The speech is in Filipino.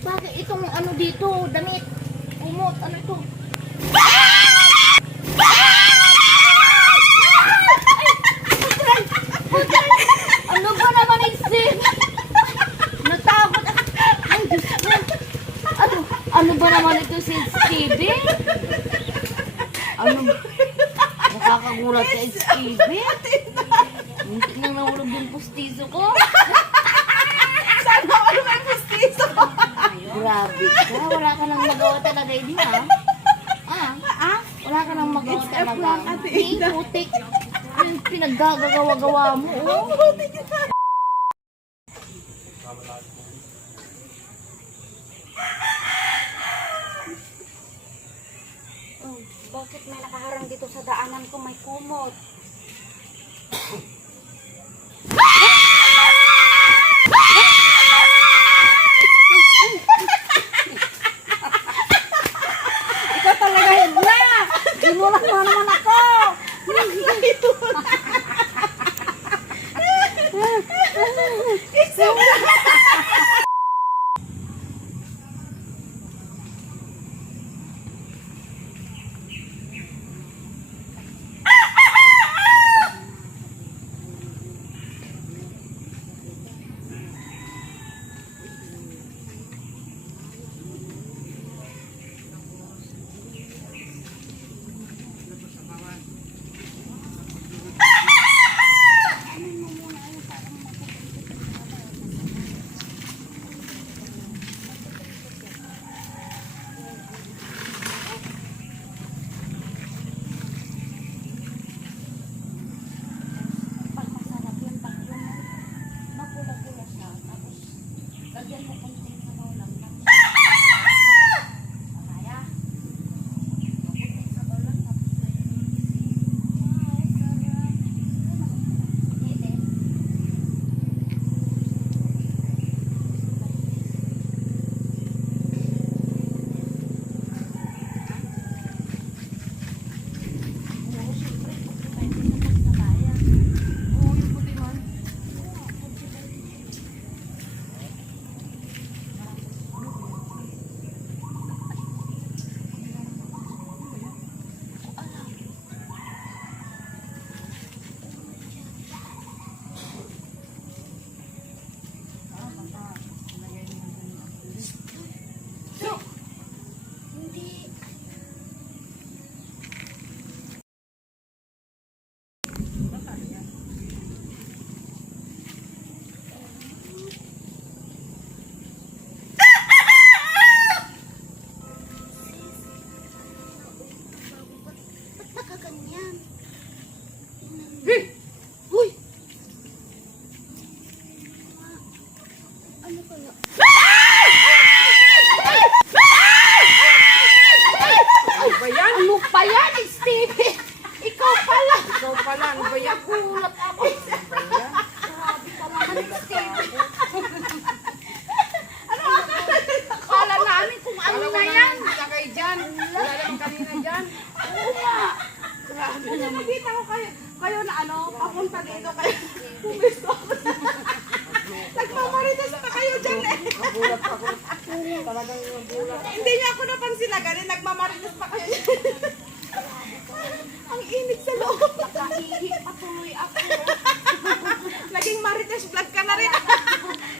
Bakit itong ano dito, damit, umot, ano ito? Ano ba naman isip? Natakot ano, ano, ba naman ito si Stevie? Ano ba? Nakakagulat ka, Stevie? Muntik na nahulog yung pustiso ko. Grabe ka. Wala ka nang magawa talaga, hindi ha? Ah, ah? Wala ka nang magawa It's talaga. It's F1 Hindi, putik. Ano yung pinaggagawa-gawa mo? Oh, putik Bakit may nakaharang dito sa daanan ko may kumot? siya. Tapos, lagyan mo kunting kanina dyan. Oo Grabe Kasi nakita ko kayo, kayo na ano, papunta dito kayo. Pumisto ako na. Nagmamaritas pa kayo dyan eh. Nagulat ako. Talagang nagulat. Hindi niya ako napansin na ganun. Nagmamaritas